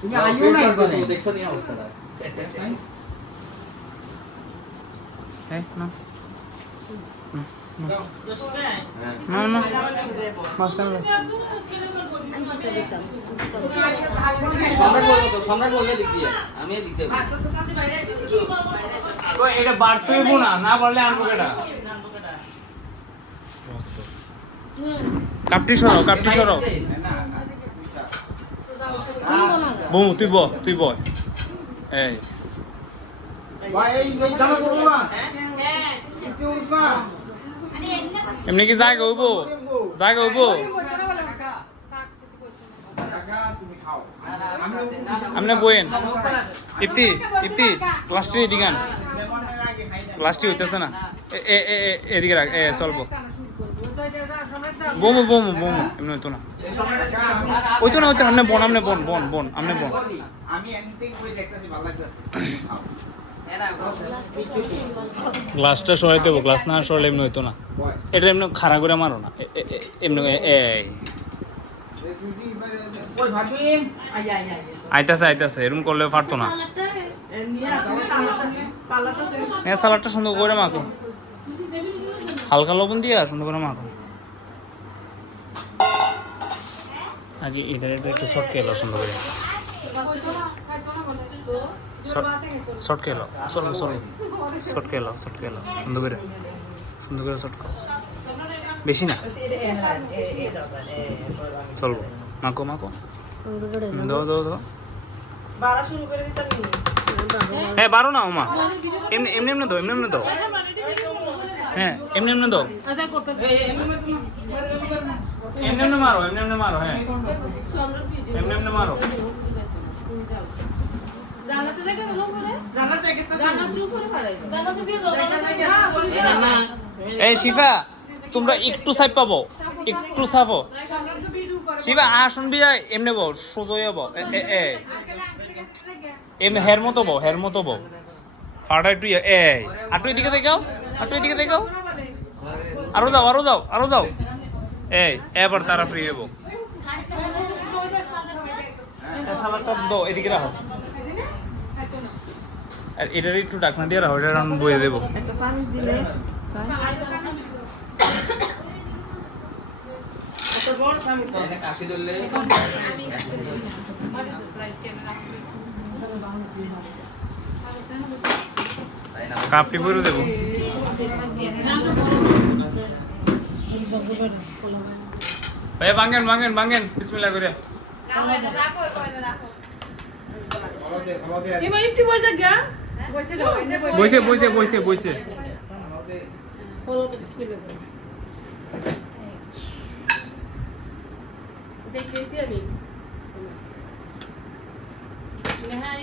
তুমি আইও না এখানে দেখছো নি অবস্থাটা এই না না মাস্টার সম্রাট বলবে দিক দিয়ে আমি দিক দিয়ে তো এটা বাড়তে হইব না না বললে আনবো কেটা কাপটি সরো বউ তুই ব এই ভাই এই জানা করব না কি উড়ছ না এমনি কি জায়গা হইব টাকা তুমি খাও আমনে বইন ইপ্তি ক্লাসটি দিগান মেহমানের আগে খাই না ক্লাসটি হইতেছে না এদিকে রাখ চলবো বমু এমনি হইতো না আমনে বন আমনে বন আমি এমনিতেই কই দেখতাছি ভালো লাগতাছে খাও গ্লাসটা সরাই দেবো গ্লাস না সরালে এমনি হইতো না এটা এমনি খাড়া করে মারো না এমনি কই ভাবিন আইতাছে এরকম করলে পারতো না সালাডটা সুন্দর করে মাখো হালকা লবণ দিয়ে সুন্দর করে মাখো আজ এটা একটু শর্টকে এলো সুন্দর করে শর্টকে এলো শর্টকে এলো সুন্দর করে শর্ট করো বেশি না চলবো মাখো দো হ্যাঁ বারো না ওমা এমনি দাও হ্যাঁ এমনি দাও এমনি মারো হ্যাঁ এমনি মারো এই শিফা তোমরা একটু সাইড পাবো একটু সাফো শিবা আসন বিয়া এমনি বল সোজা বল এমনি হের মতো বল ফাড়া একটু আটু এদিকে দেখাও আরো যাও এবার তারা ফ্রি হবো সালাদটা দাও এদিকে রাখো আর এটার একটু ডাকনা দিয়ে রাখো এটা আমি বয়ে দেবো একটা সামিজ দিলে একটা বড় সামিজ কাশি ধরলে কাপটি বইরে দেবো ভাই ভাঙেন বিসমিল্লাহ করে এবার একটু বসে গা বইছে ফলো বিসমিল্লাহ দেখেছি আমি হ্যাঁ